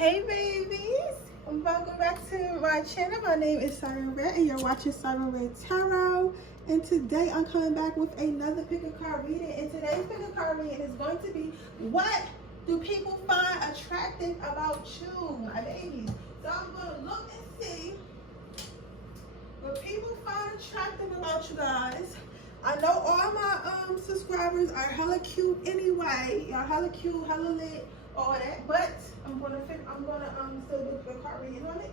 Hey babies, welcome back to my channel. My name is Siren Redd and you're watching Siren Redd Tarot. And today I'm coming back with another pick a card reading. And today's pick a card reading is going to be, what do people find attractive about you, my babies? So I'm going to look and see what people find attractive about you guys. I know all my subscribers are hella cute anyway. Y'all hella cute, hella lit, all that. But I'm gonna still do the card reading on it.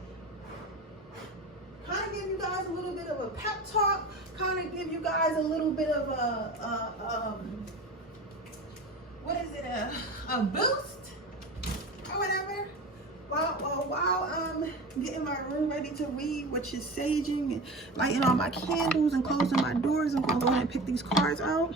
Kind of give you guys a little bit of a pep talk. Kind of give you guys a little bit of a a boost or whatever. While I'm getting my room ready to read, which is saging and lighting all my candles and closing my doors, I'm gonna go ahead and pick these cards out.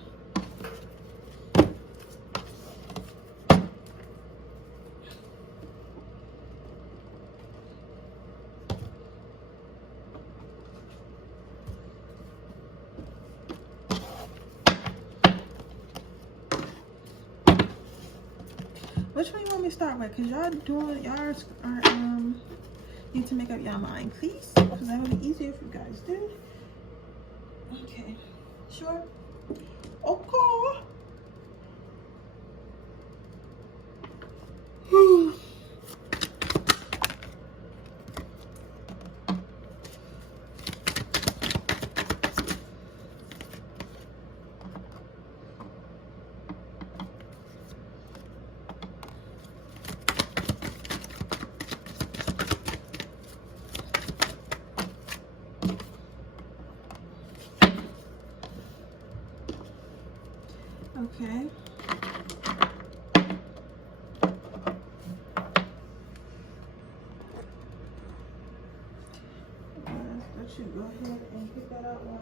Which one you want me to start with? Cause y'all need to make up your mind, please. Cause that would be easier if you guys do. Okay, sure. Okay. Okay. Let you go ahead and pick that out while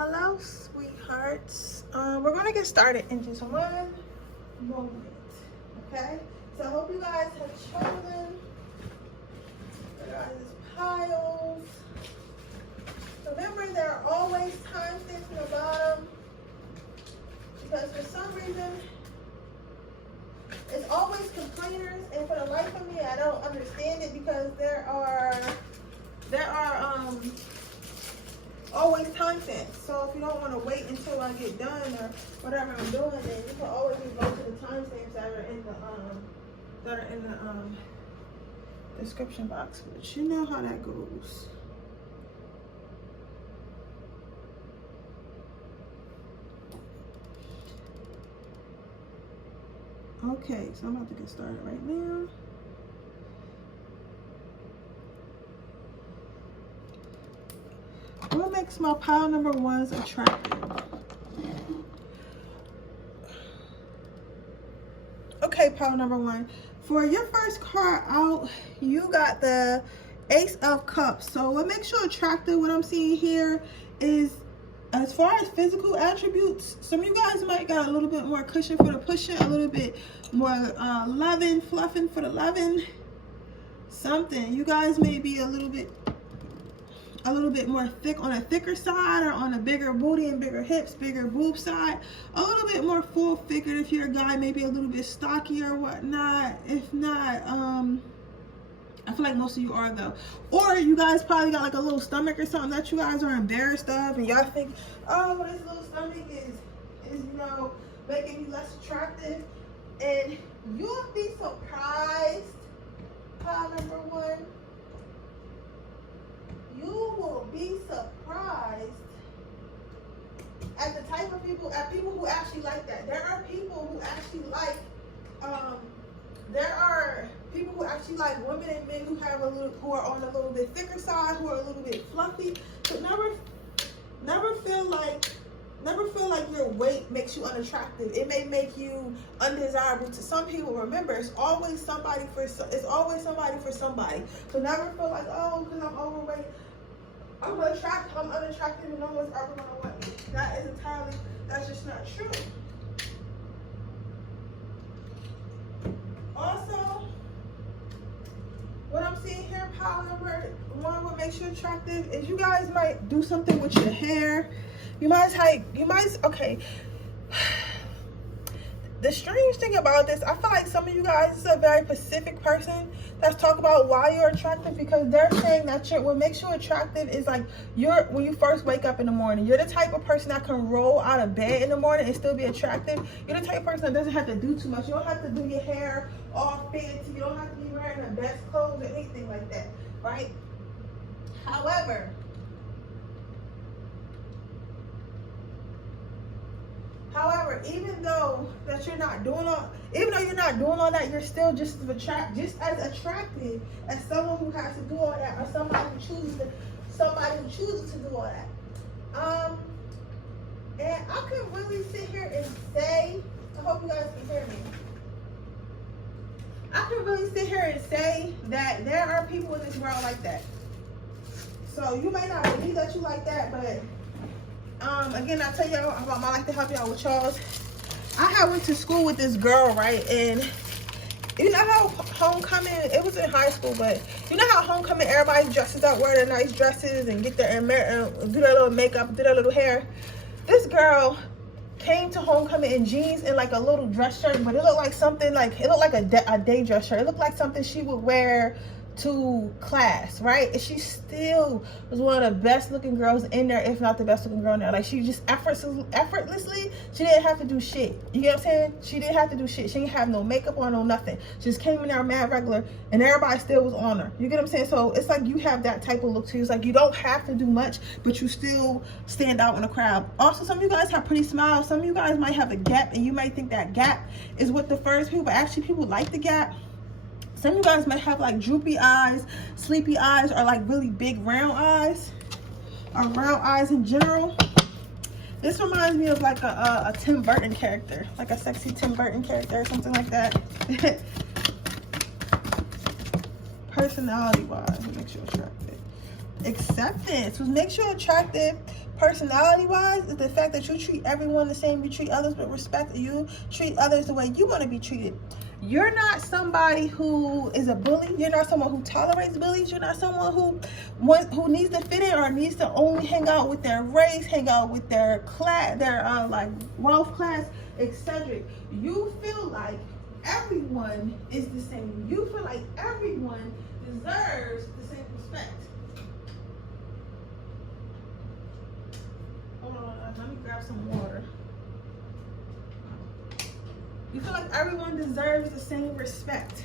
Hello, sweethearts. We're gonna get started in just one moment, okay? So I hope you guys have chosen your guys' piles. Remember, there are always timestamps in the bottom because for some reason it's always complainers, and for the life of me, I don't understand it because there are always timestamps. So if you don't want to wait until I get done or whatever I'm doing, then you can always just go to the timestamps that are in the description box. But you know how that goes. Okay, so I'm about to get started right now. What makes my pile number ones attractive? Okay, pile number one. For your first card out, you got the Ace of Cups. So what makes you attractive, what I'm seeing here, is as far as physical attributes, some of you guys might got a little bit more cushion for the pushing, a little bit more loving, fluffing for the loving. Something. You guys may be a little bit more thick on a thicker side, or on a bigger booty and bigger hips, bigger boob side. A little bit more full figured if you're a guy, maybe a little bit stocky or whatnot. If not, I feel like most of you are though. Or you guys probably got like a little stomach or something that you guys are embarrassed of, and y'all think, oh, this little stomach is you know, making me less attractive. And you'll be surprised, pile number one. You will be surprised at the type of people, who actually like that. There are people who actually like, women and men who are on a little bit thicker side, who are a little bit fluffy. But never feel like your weight makes you unattractive. It may make you undesirable to some people. Remember, it's always somebody for somebody. So never feel like, oh, because I'm overweight, I'm unattractive and no one's ever gonna want me. That's just not true. Also, what I'm seeing here, pile number one, what makes you attractive is you guys might do something with your hair. Okay. The strange thing about this, I feel like some of you guys is a very specific person that's talking about why you're attractive, because they're saying that what makes you attractive is like when you first wake up in the morning. You're the type of person that can roll out of bed in the morning and still be attractive. You're the type of person that doesn't have to do too much. You don't have to do your hair all fancy. You don't have to be wearing the best clothes or anything like that, right? However, even though you're not doing all that, you're still just as attractive as someone who has to do all that, or somebody who chooses to do all that. And I can really sit here and say, I hope you guys can hear me. I can really sit here and say that there are people in this world like that. So you may not believe that you like that, but again, I tell y'all, I like to help y'all with y'all. I had went to school with this girl, right? And you know how homecoming, it was in high school, but you know how homecoming, everybody dresses up, wear their nice dresses and get their do their little makeup, do their little hair. This girl came to homecoming in jeans and like a little dress shirt, but it looked like something a day dress shirt. It looked like something she would wear to class, right? And she still was one of the best looking girls in there, if not the best looking girl in there. Like, she just effortlessly, she didn't have to do shit. You get what I'm saying? She didn't have to do shit. She didn't have no makeup on, no nothing. She just came in there mad regular, and everybody still was on her. You get what I'm saying? So it's like you have that type of look too. It's like you don't have to do much, but you still stand out in the crowd. Also, some of you guys have pretty smiles. Some of you guys might have a gap, and you might think that gap is what defers people, but actually people like the gap. Some of you guys might have like droopy eyes, sleepy eyes, or like really big round eyes, or round eyes in general. This reminds me of like a Tim Burton character, like a sexy Tim Burton character or something like that. Personality wise, what makes you attractive? Acceptance, what makes you attractive personality wise is the fact that you treat everyone the same. You treat others with respect. You treat others the way you want to be treated. You're not somebody who is a bully. You're not someone who tolerates bullies. You're not someone who needs to fit in or needs to only hang out with their race, hang out with their class, their like wealth class, etc. You feel like everyone is the same. You feel like everyone deserves the same respect. Hold on, let me grab some water. You feel like everyone deserves the same respect,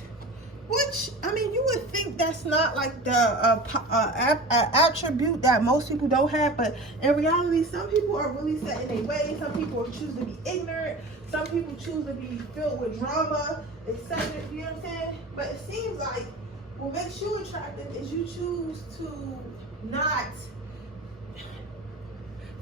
which, I mean, you would think that's not like the attribute that most people don't have, but in reality, some people are really set in their ways. Some people choose to be ignorant. Some people choose to be filled with drama, etc. You know what I'm saying? But it seems like what makes you attractive is you choose to not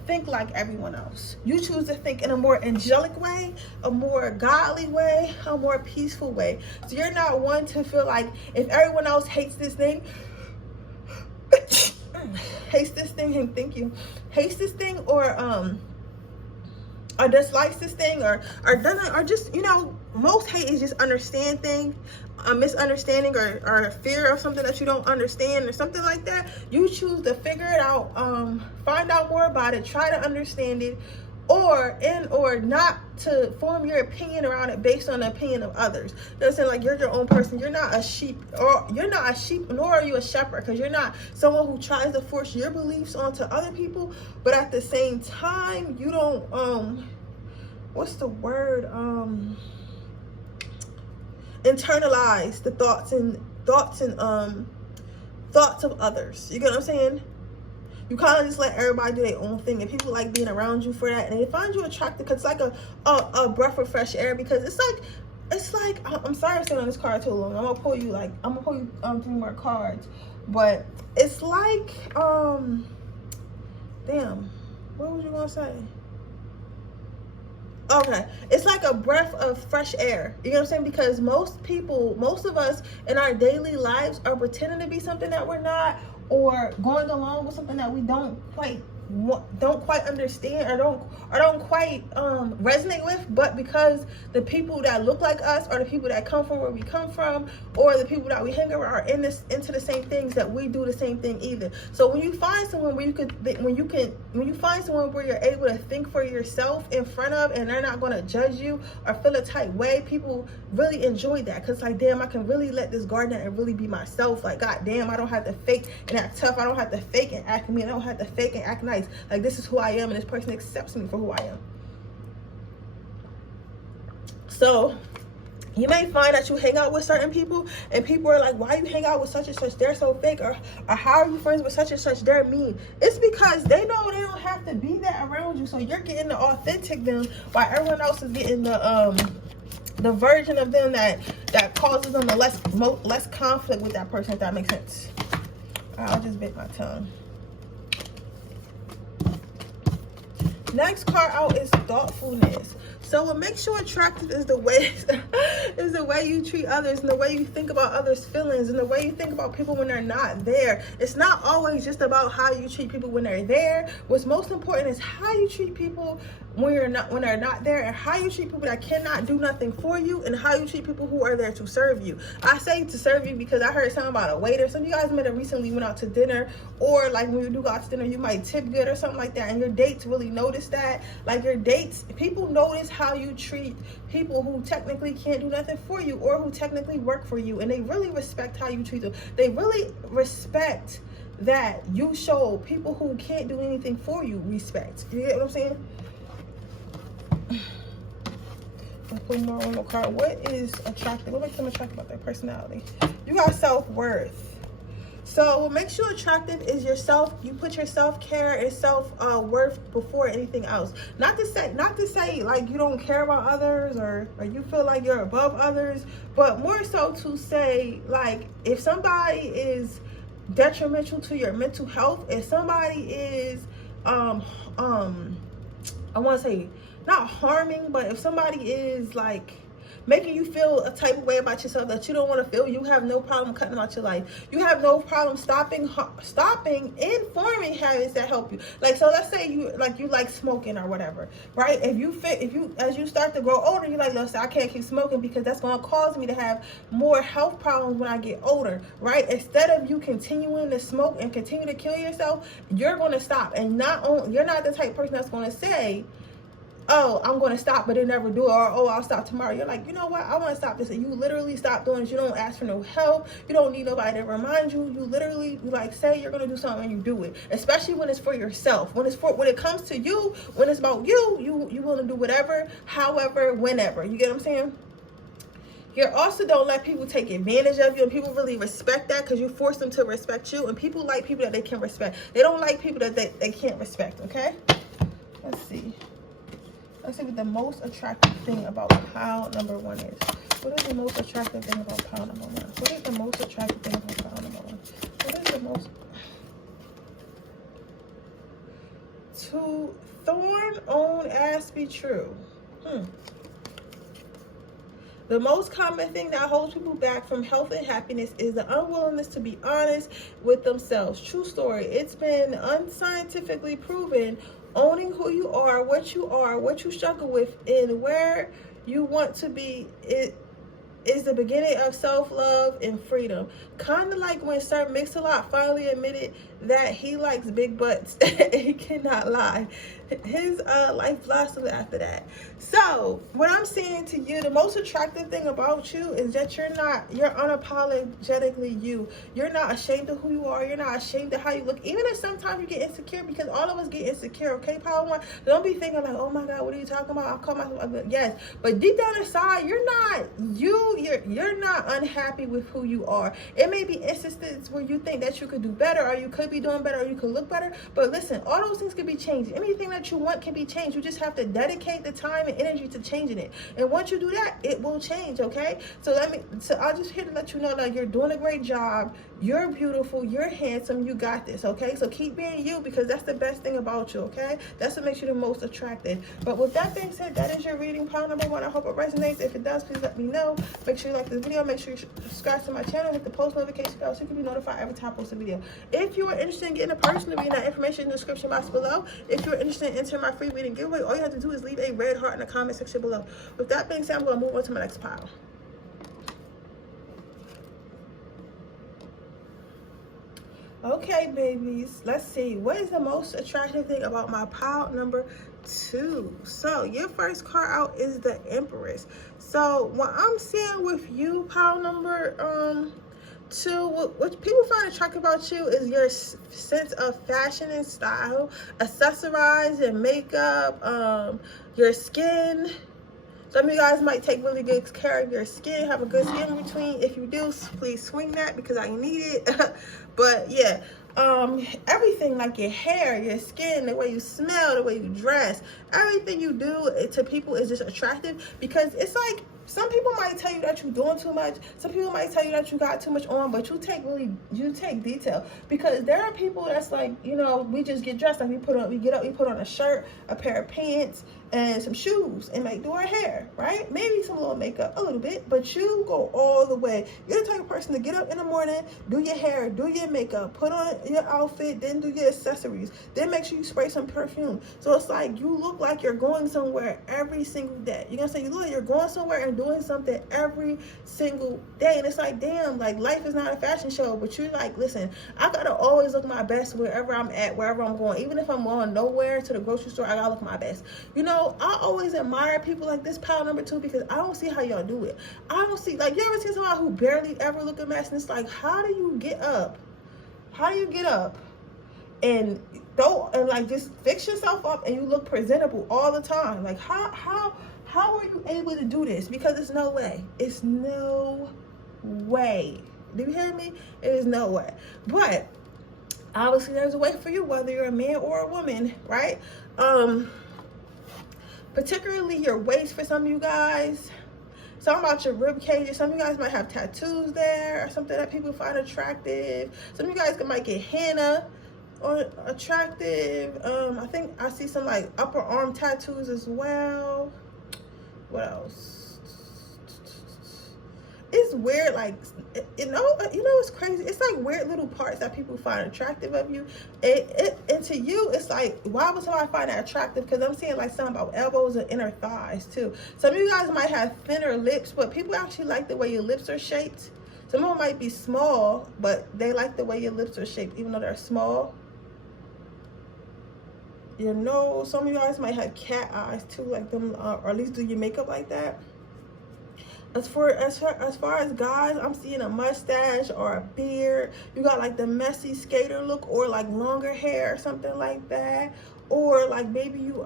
think like everyone else. You choose to think in a more angelic way, a more godly way, a more peaceful way. So you're not one to feel like if everyone else hates this thing, hates this thing, or dislikes this thing, or doesn't, or just, you know, most hate is just a misunderstanding or fear of something that you don't understand or something like that. You choose to figure it out, find out more about it, try to understand it, or not to form your opinion around it based on the opinion of others. That's like you're your own person. You're not a sheep, nor are you a shepherd, because you're not someone who tries to force your beliefs onto other people, but at the same time you don't what's the word, internalize the thoughts of others. You get what I'm saying? You kind of just let everybody do their own thing, and people like being around you for that, and they find you attractive because it's like a breath of fresh air. Because it's like I'm sorry I'm staying on this card too long. I'm gonna pull you 3 more cards, but it's like damn, what was you gonna say? Okay, it's like a breath of fresh air. You know what I'm saying? Because most of us in our daily lives are pretending to be something that we're not, or going along with something that we don't quite understand, or don't quite resonate with. But because the people that look like us, or the people that come from where we come from, or the people that we hang around are into the same things, that we do the same thing either. So when you find someone where you find someone where you're able to think for yourself in front of, and they're not going to judge you or feel a tight way, people really enjoy that. Because like, damn, I can really let this guard down and really be myself. Like, god damn, I don't have to fake and act tough. I don't have to fake and act mean. I don't have to fake and act nice. Like, this is who I am, and this person accepts me for who I am. So you may find that you hang out with certain people, and people are like, why you hang out with such and such? They're so fake. Or how are you friends with such and such? They're mean. It's because they know they don't have to be that around you. So you're getting the authentic them, while everyone else is getting the version of them that causes them the less conflict with that person, if that makes sense. I'll just bit my tongue. Next card out is thoughtfulness. So what makes you attractive is the way you treat others, and the way you think about others' feelings, and the way you think about people when they're not there. It's not always just about how you treat people when they're there. What's most important is how you treat people when they're not there, and how you treat people that cannot do nothing for you, and how you treat people who are there to serve you. I say to serve you because I heard something about a waiter. Some of you guys might have recently went out to dinner, or like when you do go out to dinner, you might tip good or something like that, and your dates really notice that. Like, your dates, people notice how you treat people who technically can't do nothing for you, or who technically work for you, and they really respect how you treat them. They really respect that you show people who can't do anything for you respect. You get what I'm saying? Let's put more on the card. What is attractive? What makes them attractive about their personality? You got self-worth. So what makes you attractive is yourself. You put your self-care and self-worth before anything else. Not to say like you don't care about others, or you feel like you're above others, but more so to say, like, if somebody is detrimental to your mental health, if somebody is I want to say not harming, but if somebody is like making you feel a type of way about yourself that you don't want to feel, you have no problem cutting out your life. You have no problem stopping and forming habits that help you. Like, so let's say you like smoking or whatever, right? If you as you start to grow older, you're like, listen, I can't keep smoking because that's going to cause me to have more health problems when I get older, right? Instead of you continuing to smoke and continue to kill yourself, you're going to stop. And you're not the type of person that's going to say, oh, I'm going to stop, but they never do it, or oh, I'll stop tomorrow. You're like, you know what, I want to stop this. And you literally stop doing it. You don't ask for no help. You don't need nobody to remind you. You literally, like, say you're going to do something and you do it, especially when it's for yourself. When it comes to you, when it's about you, you willing to do whatever, however, whenever. You get what I'm saying? You also don't let people take advantage of you, and people really respect that because you force them to respect you, and people like people that they can respect. They don't like people that they can't respect, okay? Let's see. Let's see what the most attractive thing about pile number 1 is. What is the most attractive thing about pile number 1? What is the most attractive thing about pile number 1? What is the most... To thorn own ass be true. The most common thing that holds people back from health and happiness is the unwillingness to be honest with themselves. True story. It's been unscientifically proven owning who you are, what you struggle with, and where you want to be, it is the beginning of self-love and freedom. Kind of like when Sir Mix-a-Lot finally admitted that he likes big butts. He cannot lie. His life blossomed after that. So what I'm saying to you, the most attractive thing about you is that you're unapologetically you. You're not ashamed of who you are. You're not ashamed of how you look, even if sometimes you get insecure, because all of us get insecure, okay, Power One? Don't be thinking like, oh my God, what are you talking about? I'll call myself, yes, but deep down inside, you're not unhappy with who you are. It may be instances where you think that you could do better, or you could be doing better, or you could look better, but listen, all those things can be changed. Anything that you want can be changed. You just have to dedicate the time and energy to changing it, and once you do that, it will change, okay? So I'm just here to let you know that you're doing a great job. You're beautiful, you're handsome, you got this, okay? So keep being you, because that's the best thing about you, okay? That's what makes you the most attractive. But with that being said, that is your reading, pile number 1. I hope it resonates. If it does, please let me know. Make sure you like this video. Make sure you subscribe to my channel. Hit the post notification bell so you can be notified every time I post a video. If you are interested in getting a personal reading, that information in the description box below. If you're interested in entering my free reading giveaway, all you have to do is leave a red heart in the comment section below. With that being said, I'm going to move on to my next pile. Okay, babies, let's see. What is the most attractive thing about my pile number 2? So your first card out is the Empress. So what I'm seeing with you, pile number 2, what people find attractive about you is your sense of fashion and style, accessorize and makeup, your skin. Some of you guys might take really good care of your skin, have a good skin routine. If you do, please swing that because I need it. But yeah, everything, like your hair, your skin, the way you smell, the way you dress, everything you do to people is just attractive, because it's like, some people might tell you that you're doing too much. Some people might tell you that you got too much on, but you take detail, because there are people that's like, you know, we just get dressed, like we put on a shirt, a pair of pants, and some shoes, and like do our hair, right? Maybe some little makeup, a little bit, but you go all the way. You're the type of person to get up in the morning, do your hair, do your makeup, put on your outfit, then do your accessories, then make sure you spray some perfume. So it's like you look like you're going somewhere every single day. You're gonna say you look like you're going somewhere and doing something every single day, and it's like, damn, like life is not a fashion show, but you're like, listen, I gotta always look my best wherever I'm at, wherever I'm going. Even if I'm going nowhere, to the grocery store, I gotta look my best. You know, I always admire people like this, pile number 2, because I don't see how y'all do it. I don't see, like, you ever see somebody who barely ever look a mess, and it's like, how do you get up? How do you get up and like just fix yourself up and you look presentable all the time? Like, how are you able to do this? Because it's no way. It's no way. Do you hear me? It is no way. But obviously there's a way for you, whether you're a man or a woman, right? Particularly your waist for some of you guys. Something about your rib cage. Some of you guys might have tattoos there, or something that people find attractive. Some of you guys might get henna or attractive. I think I see some like upper arm tattoos as well. What else? these weird, like, you know it's crazy. It's like weird little parts that people find attractive of you. And to you, it's like, why would somebody find that attractive? Because I'm seeing like something about elbows and inner thighs too. Some of you guys might have thinner lips, but people actually like the way your lips are shaped. Some of them might be small, but they like the way your lips are shaped, even though they're small. Your nose, some of you guys might have cat eyes too, like them, or at least do your makeup like that. As far as guys, I'm seeing a mustache or a beard. You got like the messy skater look, or like longer hair or something like that. Or like maybe you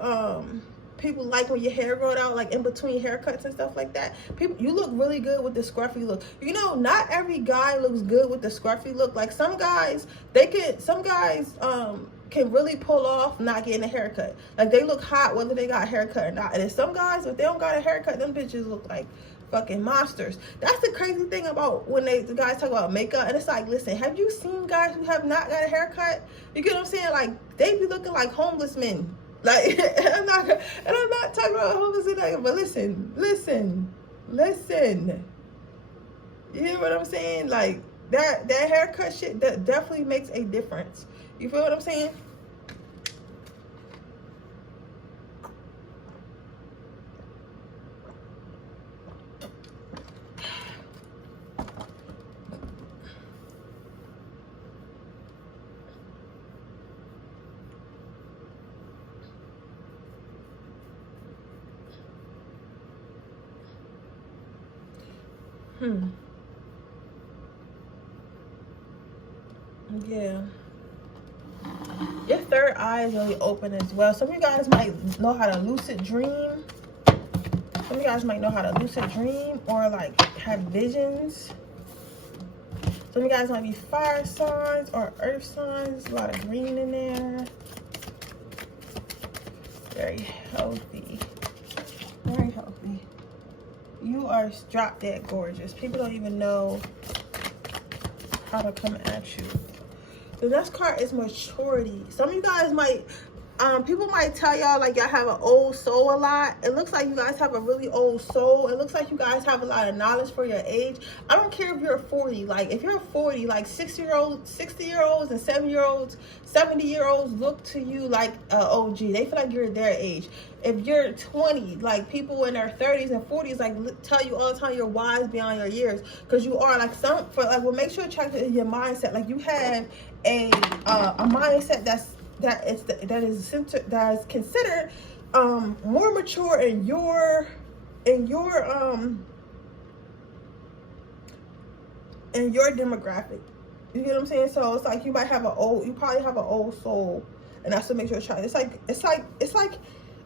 people like when your hair grows out, like in between haircuts and stuff like that. You look really good with the scruffy look. You know, not every guy looks good with the scruffy look. Like some guys can really pull off not getting a haircut. Like they look hot whether they got a haircut or not. And then some guys, if they don't got a haircut, them bitches look like fucking monsters. That's the crazy thing about when the guys talk about makeup. And it's like, listen, have you seen guys who have not got a haircut? You get what I'm saying? Like they be looking like homeless men. Like, and I'm not talking about homeless men, but listen. You hear what I'm saying? Like that haircut shit, that definitely makes a difference. You feel what I'm saying? Yeah. Your third eye is really open as well. Some of you guys might know how to lucid dream. Some of you guys might know how to lucid dream or like have visions. Some of you guys might be fire signs or earth signs. A lot of green in there. Very healthy. Very healthy. You are drop dead gorgeous. People don't even know how to come at you. The next card is maturity. Some of you guys might, people might tell y'all like y'all have an old soul a lot. It looks like you guys have a really old soul. It looks like you guys have a lot of knowledge for your age. I don't care if you're 40. Like if you're 40, like 60-year-olds, and 70-year-olds look to you like OG. They feel like you're their age. If you're 20, like people in their 30s and 40s, like tell you all the time you're wise beyond your years, because you are. Like well, make sure you check your mindset. Like you have a mindset that is considered more mature in your demographic. You get what I'm saying? So it's like you probably have an old soul, and that's what makes you try. It's like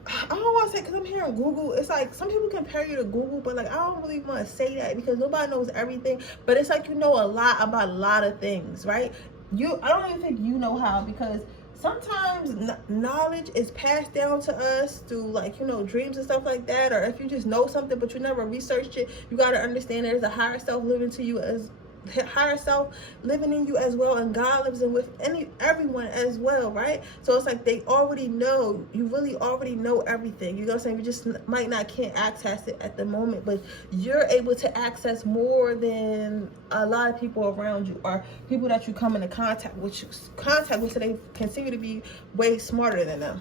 I don't want to say, because I'm hearing Google, it's like some people compare you to Google, but like I don't really want to say that because nobody knows everything. But it's like you know a lot about a lot of things, right? I don't even think you know how, because sometimes knowledge is passed down to us through, like, you know, dreams and stuff like that. Or if you just know something but you never researched it, you got to understand there's a higher self living in you as well, and God lives in with everyone as well, right? So it's like they already know, you really already know everything. You know what I'm saying? You just can't access it at the moment, but you're able to access more than a lot of people around you, or people that you come into contact with, so they continue to be way smarter than them.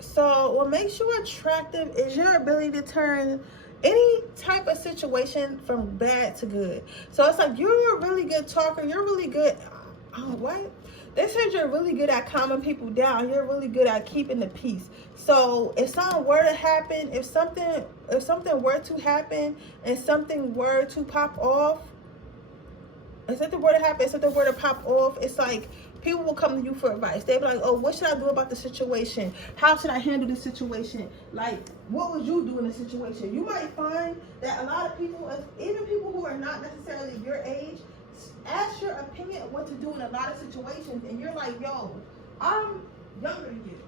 So what makes you attractive is your ability to turn any type of situation from bad to good. So it's like you're a really good talker. You're really good. They said you're really good at calming people down. You're really good at keeping the peace. So if something were to happen, if something were to happen and something were to pop off, it's like people will come to you for advice. They'll be like, oh, what should I do about the situation? How should I handle the situation? Like, what would you do in the situation? You might find that a lot of people, even people who are not necessarily your age, ask your opinion of what to do in a lot of situations. And you're like, yo, I'm younger than you.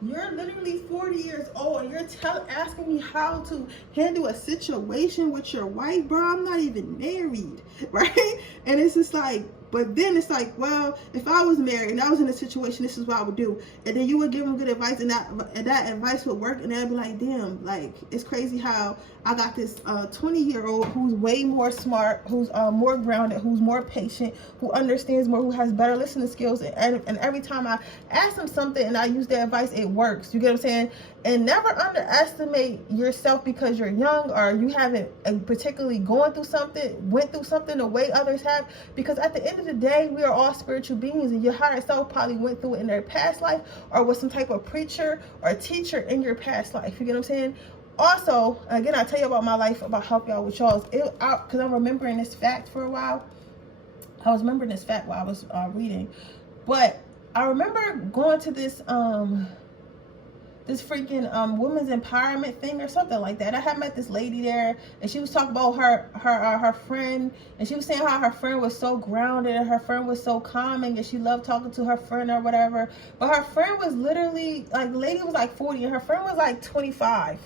You're literally 40 years old and you're asking me how to handle a situation with your wife, bro. I'm not even married, right? And it's just like, but then it's like, well, if I was married and I was in a situation, this is what I would do. And then you would give them good advice, and that advice would work. And they'd be like, damn, like, it's crazy how I got this 20-year-old who's way more smart, who's more grounded, who's more patient, who understands more, who has better listening skills. And every time I ask them something and I use their advice, it works. You get what I'm saying? And never underestimate yourself because you're young or you haven't particularly went through something the way others have. Because at the end of the day, we are all spiritual beings, and your higher self probably went through it in their past life or was some type of preacher or teacher in your past life. You get what I'm saying? Also, again, I'll tell you about my life, about help y'all with y'all's, because I'm remembering this fact for a while. I was remembering this fact while I was reading, but I remember going to this freaking women's empowerment thing or something like that. I had met this lady there, and she was talking about her friend, and she was saying how her friend was so grounded and her friend was so calming and she loved talking to her friend or whatever. But her friend was literally, like, the lady was like 40 and her friend was like 25.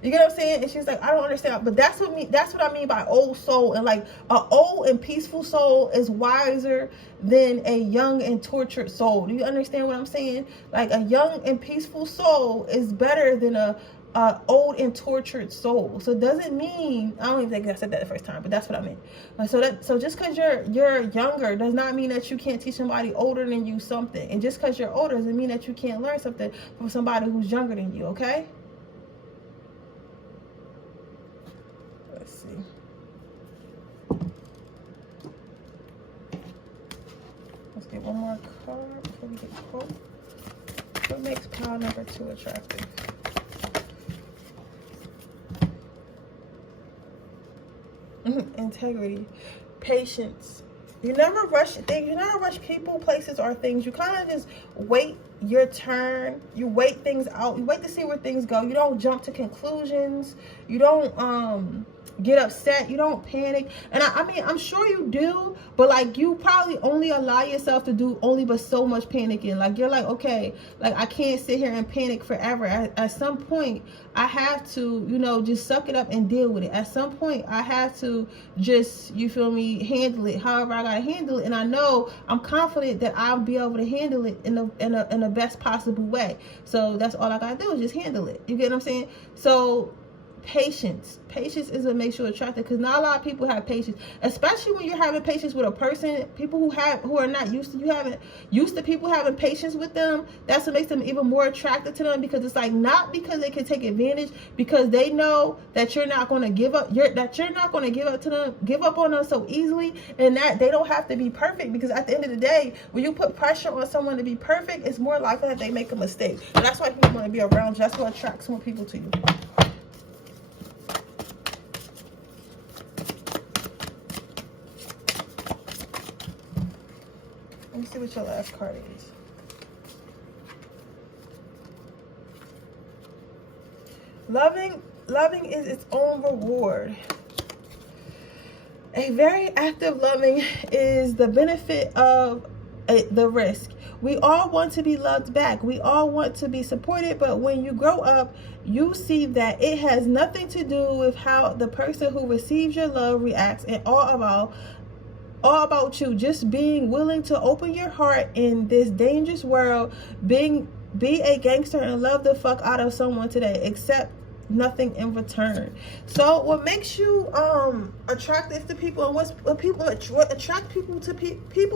You get what I'm saying? And she's like, I don't understand. But that's what I mean by old soul. And like, an old and peaceful soul is wiser than a young and tortured soul. Do you understand what I'm saying? Like, a young and peaceful soul is better than a old and tortured soul. So it doesn't mean, I don't even think I said that the first time, but that's what I meant. So just because you're younger does not mean that you can't teach somebody older than you something. And just because you're older doesn't mean that you can't learn something from somebody who's younger than you, okay? Let's see. Let's get one more card before we get quote. What makes pile number 2 attractive? Integrity, patience. You never rush things. You never rush people, places, or things. You kind of just wait your turn. You wait things out. You wait to see where things go. You don't jump to conclusions. You don't get upset. You don't panic. And I mean, I'm sure you do, but like, you probably only allow yourself to do only but so much panicking. Like, you're like, okay, like, I can't sit here and panic forever. At some point, I have to, you know, just suck it up and deal with it. At some point, I have to just, you feel me, handle it however I gotta handle it. And I know, I'm confident that I'll be able to handle it in the best possible way. So that's all I gotta do is just handle it. You get what I'm saying? So patience is what makes you attractive, because not a lot of people have patience, especially when you're having patience with a person. People who are not used to people having patience with them, that's what makes them even more attractive to them, because it's like, not because they can take advantage, because they know that you're not going to give up, that you're not going to give up on them so easily, and that they don't have to be perfect, because at the end of the day, when you put pressure on someone to be perfect, it's more likely that they make a mistake. And that's why people want to be around you. That's what attracts more people to you. Let me see what your last card is. Loving is its own reward. A very active loving is the benefit of the risk. We all want to be loved back. We all want to be supported, but when you grow up, you see that it has nothing to do with how the person who receives your love reacts, and all about you just being willing to open your heart in this dangerous world. Be a gangster and love the fuck out of someone today. Accept nothing in return. So what makes you attractive to people, and what attract people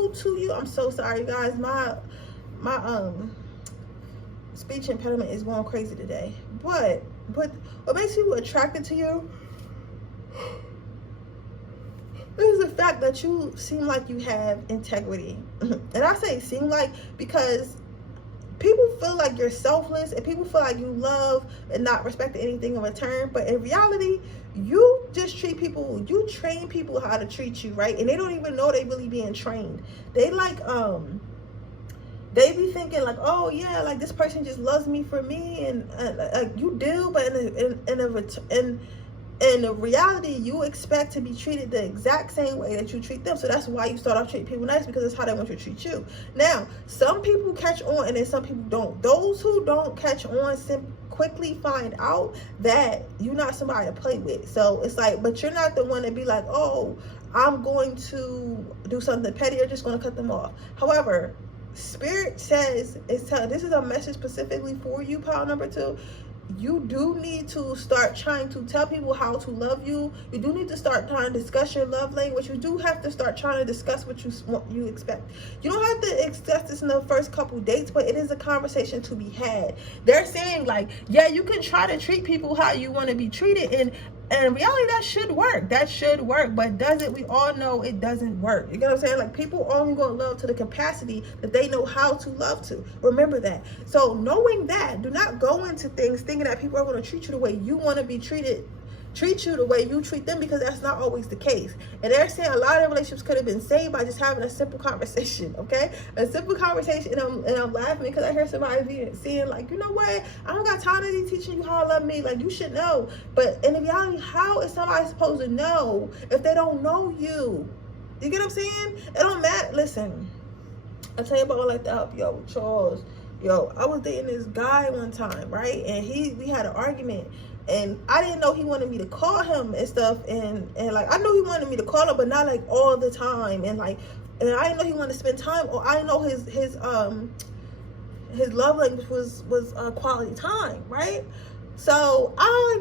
to you? I'm so sorry, guys. My speech impediment is going crazy today. But what makes people attracted to you is the fact that you seem like you have integrity. And I say seem like because people feel like you're selfless, and people feel like you love and not respect anything in return. But in reality, you just treat people, you train people how to treat you, right? And they don't even know they really being trained. They like, they be thinking like, oh yeah, like this person just loves me for me, and like you do, but in reality, you expect to be treated the exact same way that you treat them. So that's why you start off treating people nice, because it's how they want you to treat you. Now, some people catch on and then some people don't. Those who don't catch on quickly find out that you're not somebody to play with. So it's like, but you're not the one to be like, oh, I'm going to do something petty, or just going to cut them off. However, Spirit says, this is a message specifically for you, pile number 2. You do need to start trying to tell people how to love you. You do need to start trying to discuss your love language. You do have to start trying to discuss what you expect. You don't have to discuss this in the first couple dates, but it is a conversation to be had. They're saying like, yeah, you can try to treat people how you want to be treated, and in reality, that should work. That should work. But does it? We all know it doesn't work. You get what I'm saying? Like, people only going to love to the capacity that they know how to love to. Remember that. So knowing that, do not go into things thinking that people are going to treat you the way you want to be treated, treat you the way you treat them, because that's not always the case. And they're saying a lot of relationships could have been saved by just having a simple conversation, okay? A simple conversation. And I'm laughing because I hear somebody saying like, you know what, I don't got time to be teaching you how to love me, like you should know. But in reality, how is somebody supposed to know if they don't know you? You get what I'm saying? It don't matter. Listen, I'll tell you about like that. Yo, Charles, I was dating this guy one time, right? And we had an argument. And I didn't know he wanted me to call him and stuff, and like I knew he wanted me to call him, but not like all the time, and I didn't know he wanted to spend time, or I didn't know his love language was quality time, right? So I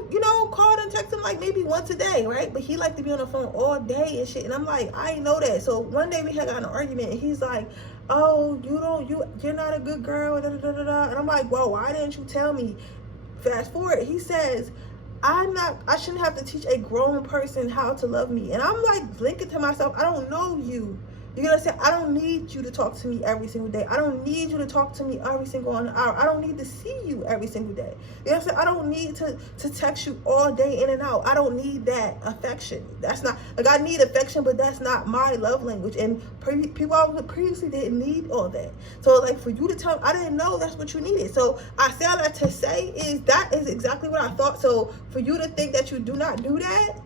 called and texted him like maybe once a day, right? But he liked to be on the phone all day and shit, and I'm like, I didn't know that. So one day we had got in an argument, and he's like, oh, you're not a good girl, da, da, da, da, da. And I'm like, well, why didn't you tell me? Fast forward, he says, I shouldn't have to teach a grown person how to love me. And I'm like thinking to myself, I don't know you. You know what I'm saying? I don't need you to talk to me every single day. I don't need you to talk to me every single hour. I don't need to see you every single day. You know what I'm saying? I don't need to text you all day in and out. I don't need that affection. That's not, like, I need affection, but that's not my love language. And people I previously didn't need all that. So like, for you to tell me, I didn't know that's what you needed. So I say all that to say is that is exactly what I thought. So for you to think that you do not do that,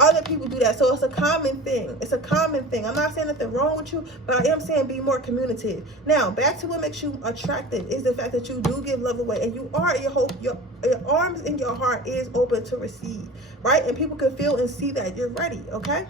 other people do that. So it's a common thing. It's a common thing. I'm not saying nothing wrong with you, but I am saying be more communicative. Now, back to what makes you attractive is the fact that you do give love away, and you are, your arms and your heart is open to receive, right? And people can feel and see that you're ready, okay?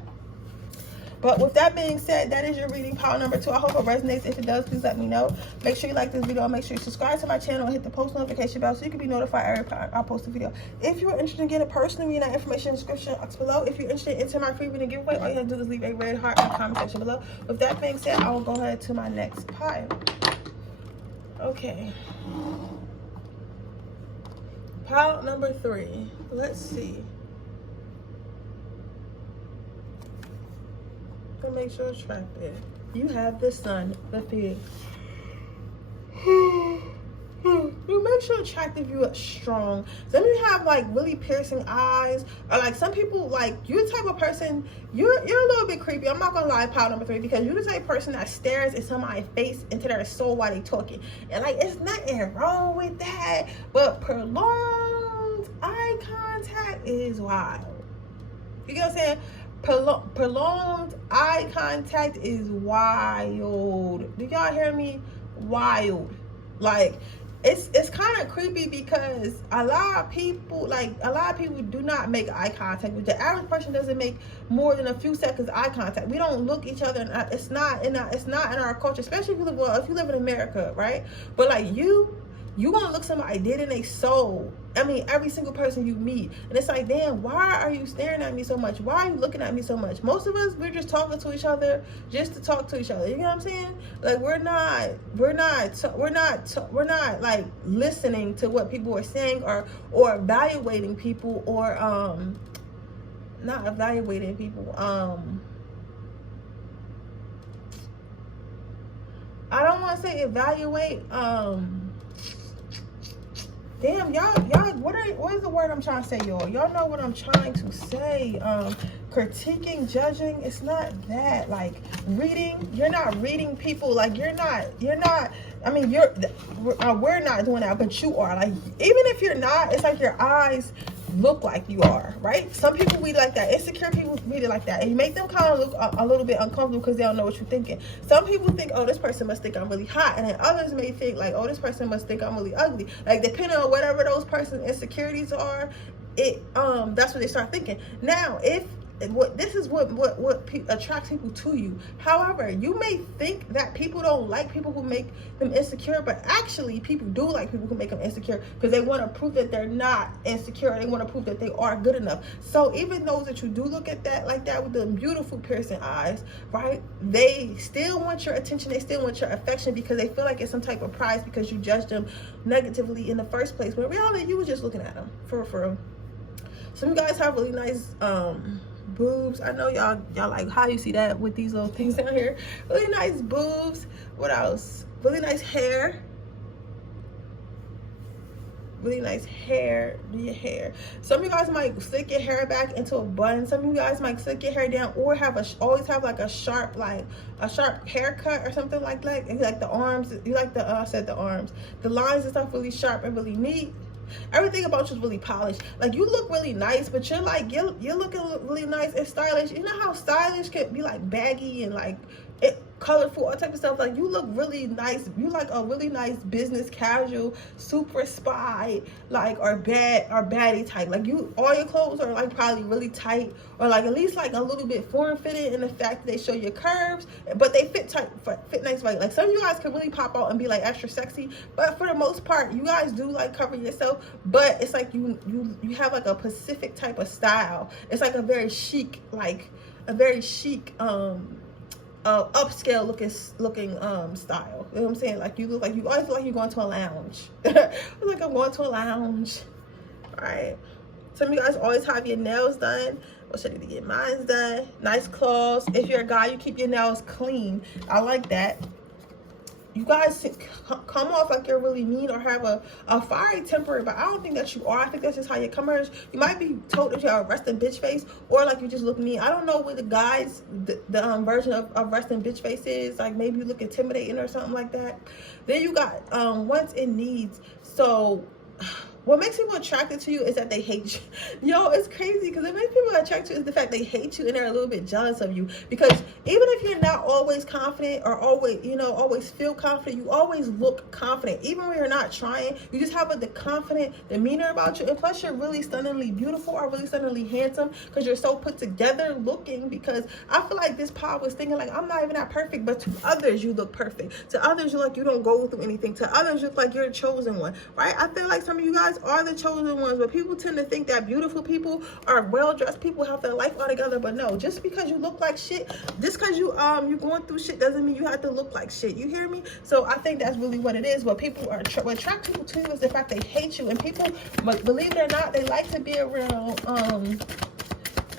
But with that being said, that is your reading, pile number 2. I hope it resonates. If it does, please let me know. Make sure you like this video. Make sure you subscribe to my channel and hit the post notification bell so you can be notified every time I post a video. If you're interested in getting a personal reading, that information in the description box below. If you're interested in entering my free reading giveaway, all you have to do is leave a red heart in the comment section below. With that being said, I will go ahead to my next pile. Okay. Pile number 3. Let's see. Make sure it's attractive. You have the sun, the fear. You make sure attractive, you are strong. Some of you have like really piercing eyes, or like some people, like you're the type of person, you're a little bit creepy. I'm not gonna lie, pile number 3, because you're the type of person that stares at somebody's face into their soul while they talking. And like, it's nothing wrong with that, but prolonged eye contact is wild. You get what I'm saying? Prolonged eye contact is wild. Do y'all hear me? Wild. Like, it's kind of creepy, because a lot of people do not make eye contact. The average person doesn't make more than a few seconds eye contact. We don't look each other. It's not in our culture, especially if you live in America, right? But like you gonna look somebody dead in their soul. I mean, every single person you meet. And it's like, damn, why are you staring at me so much? Why are you looking at me so much? Most of us, we're just talking to each other just to talk to each other. You know what I'm saying? Like, we're not like listening to what people are saying, or evaluating people, or not evaluating people. I don't want to say evaluate. Damn, y'all, what is the word I'm trying to say, y'all? Y'all know what I'm trying to say. Critiquing, judging, it's not that. Like, reading, you're not reading people. Like, we're not doing that, but you are. Like, even if you're not, it's like your eyes look like you are, right? Some people read it like that. Insecure people read it like that, and you make them kind of look a little bit uncomfortable because they don't know what you're thinking. Some people think, oh, this person must think I'm really hot, and then others may think like, oh, this person must think I'm really ugly. Like, depending on whatever those person's insecurities are, that's what they start thinking. Now, this is what attracts people to you. However, you may think that people don't like people who make them insecure, but actually people do like people who make them insecure because they want to prove that they're not insecure. They want to prove that they are good enough. So even those that you do look at that like that with the beautiful piercing eyes, right, they still want your attention. They still want your affection because they feel like it's some type of prize because you judged them negatively in the first place. But in reality, you were just looking at them for real. Some of you guys have really nice boobs. I know y'all like how you see that with these little things down here. Really nice boobs. What else? Really nice hair. Really nice hair. Do your hair. Some of you guys might slick your hair back into a bun. Some of you guys might slick your hair down or always have like a sharp haircut or something like that. And you like the arms. You like the I said the arms. The lines and stuff really sharp and really neat. Everything about you is really polished. Like, you look really nice, but you're looking really nice and stylish. You know how stylish can be like baggy and like colorful, all type of stuff. Like, you look really nice. You like a really nice business casual, super spy, like, or baddie type. Like, all your clothes are like probably really tight, or like at least like a little bit form fitted in the fact that they show your curves, but they fit tight, fit nice, right? Like, some of you guys can really pop out and be like extra sexy, but for the most part, you guys do like cover yourself. But it's like you have like a specific type of style. It's like a very chic, upscale looking style. You know what I'm saying? Like, you look like you always look like you're going to a lounge. Like, I'm going to a lounge. All right. Some of you guys always have your nails done. Well, should I need to get mine done? Nice claws. If you're a guy, you keep your nails clean. I like that. You guys come off like you're really mean or have a fiery temper, but I don't think that you are. I think that's just how you come here. You might be told that you have a resting bitch face, or like you just look mean. I don't know what the guys, the version of resting bitch face is. Like, maybe you look intimidating or something like that. Then you got wants and needs. So what makes people attracted to you is that they hate you. Yo, it's crazy because it makes people attracted to you is the fact they hate you and they're a little bit jealous of you. Because even if you're not always confident or always feel confident, you always look confident. Even when you're not trying, you just have the confident demeanor about you. And plus, you're really stunningly beautiful or really stunningly handsome because you're so put together looking. Because I feel like this pod was thinking like, I'm not even that perfect, but to others, you look perfect. To others, you look like you don't go through anything. To others, you look like you're the chosen one, right? I feel like some of you guys are the chosen ones, but people tend to think that beautiful people or well-dressed people have their life all together. But no, just because you look like shit, just because you're going through shit doesn't mean you have to look like shit. You hear me? So I think that's really what it is. What people are what attract people to you is the fact they hate you. And people, believe it or not, they like to be around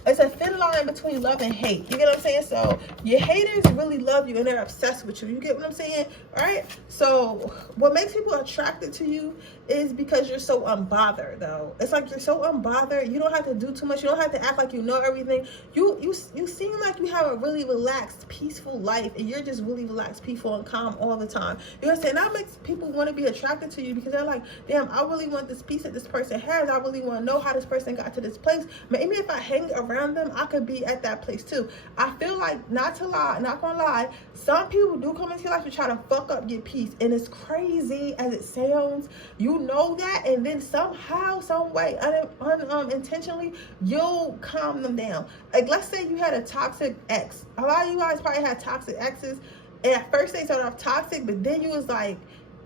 it's a thin line between love and hate. You get what I'm saying? So your haters really love you and they're obsessed with you. You get what I'm saying? All right. So what makes people attracted to you is because you're so unbothered, though. It's like you're so unbothered. You don't have to do too much. You don't have to act like you know everything. You seem like you have a really relaxed, peaceful life, and you're just really relaxed, peaceful, and calm all the time. You know what I'm saying? That makes people want to be attracted to you because they're like, damn, I really want this peace that this person has. I really want to know how this person got to this place. Maybe if I hang around them, I could be at that place too. I feel like, not gonna lie, some people do come into your life to try to fuck up your peace, and it's crazy as it sounds. You know that, and then somehow, some way, unintentionally, you'll calm them down. Like, let's say you had a toxic ex. A lot of you guys probably had toxic exes, and at first they started off toxic, but then you was like,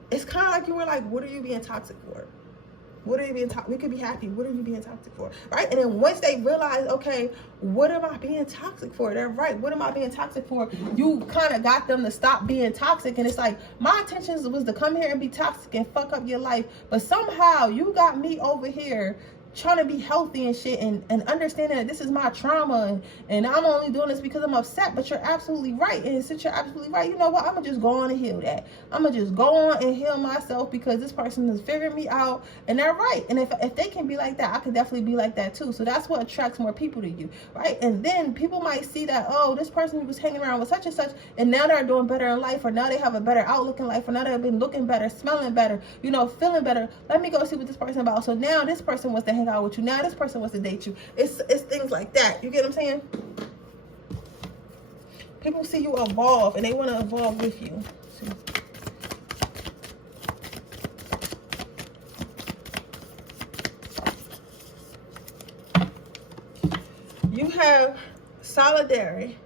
it's kind of like you were like, what are you being toxic for? What are you being toxic? We could be happy. What are you being toxic for? Right? And then once they realize, okay, what am I being toxic for? They're right. What am I being toxic for? You kind of got them to stop being toxic. And it's like, my intentions was to come here and be toxic and fuck up your life. But somehow you got me over here trying to be healthy and shit, and understanding that this is my trauma, and I'm only doing this because I'm upset. But you're absolutely right. And since you're absolutely right, you know what? I'm gonna just go on and heal that. I'm gonna just go on and heal myself because this person has figured me out, and they're right. And if they can be like that, I could definitely be like that too. So that's what attracts more people to you, right? And then people might see that, oh, this person was hanging around with such and such, and now they're doing better in life, or now they have a better outlook in life, or now they've been looking better, smelling better, feeling better. Let me go see what this person about. So now this person wants to hang out with you. Now this person wants to date you. It's things like that. You get what I'm saying? People see you evolve and they want to evolve with you. See? You have solidarity.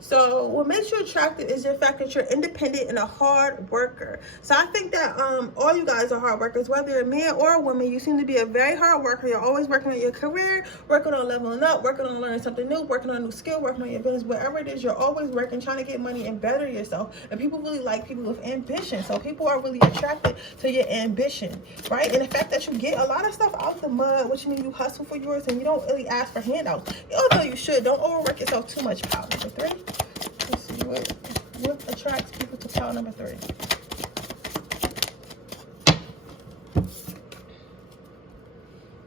So what makes you attractive is the fact that you're independent and a hard worker. So I think that all you guys are hard workers, whether you're a man or a woman. You seem to be a very hard worker. You're always working on your career, working on leveling up, working on learning something new, working on a new skill, working on your business, whatever it is. You're always working, trying to get money and better yourself. And people really like people with ambition. So people are really attracted to your ambition, right? And the fact that you get a lot of stuff out the mud, which means you hustle for yours and you don't really ask for handouts. Although you should, don't overwork yourself too much. Pile number 3. Let's see what attracts people to pile number 3.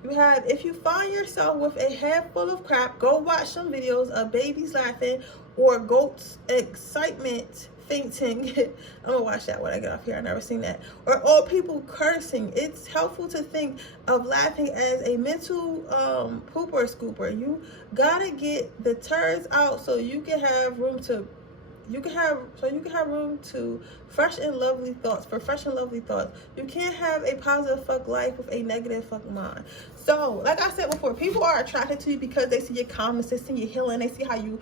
You have, if you find yourself with a head full of crap, go watch some videos of babies laughing or goats excitement fainting. I'm gonna watch that when I get off here. I've never seen that. Or old people cursing. It's helpful to think of laughing as a mental pooper scooper. You gotta get the turds out so you can have room to room to fresh and lovely thoughts. For fresh and lovely thoughts, you can't have a positive fuck life with a negative fuck mind. So, like I said before, people are attracted to you because they see your comments, they see your healing, they see how you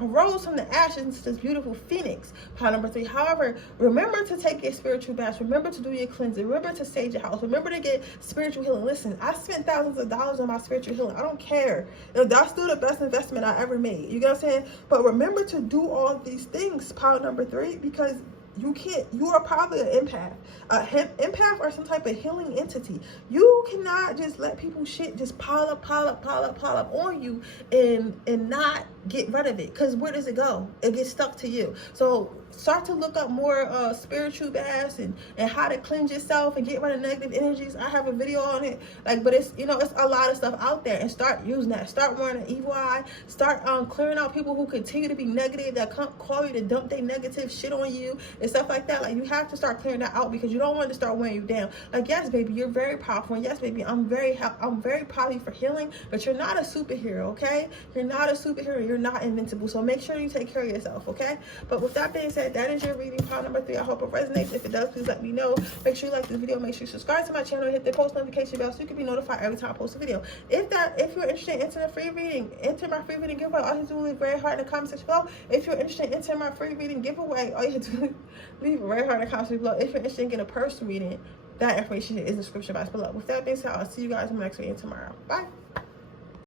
rose from the ashes into this beautiful phoenix. Pile number 3. However, remember to take your spiritual baths. Remember to do your cleansing. Remember to sage your house. Remember to get spiritual healing. Listen, I spent thousands of dollars on my spiritual healing. I don't care. That's still the best investment I ever made. You get what I'm saying? But remember to do all these things. Pile number 3, because you are probably an empath. Empath or some type of healing entity. You cannot just let people shit just pile up on you and not get rid of it. Because where does it go? It gets stuck to you. So start to look up more spiritual baths and how to cleanse yourself and get rid of negative energies. I have a video on it. But it's it's a lot of stuff out there, and start using that. Start wearing an evil eye. Start clearing out people who continue to be negative, that call you to dump their negative shit on you and stuff like that. You have to start clearing that out, because you don't want to start wearing you down. Yes, baby, you're very powerful, and yes, baby, I'm very proud of you for healing, but you're not a superhero, okay? You're not a superhero. You're not invincible. So make sure you take care of yourself, okay? But with that being said, that is your reading, pile number 3. I hope it resonates. If it does, please let me know. Make sure you like this video. Make sure you subscribe to my channel and hit the post notification bell so you can be notified every time I post a video. If you're interested in entering a free reading, enter my free reading giveaway. All you have to do is leave very hard in the comment section below. If you're interested in entering my free reading giveaway, all you have to do is leave very hard in the comment section below. If you're interested in getting a personal reading, that information is in the description box below. With that being said, I'll see you guys in my next reading tomorrow. Bye.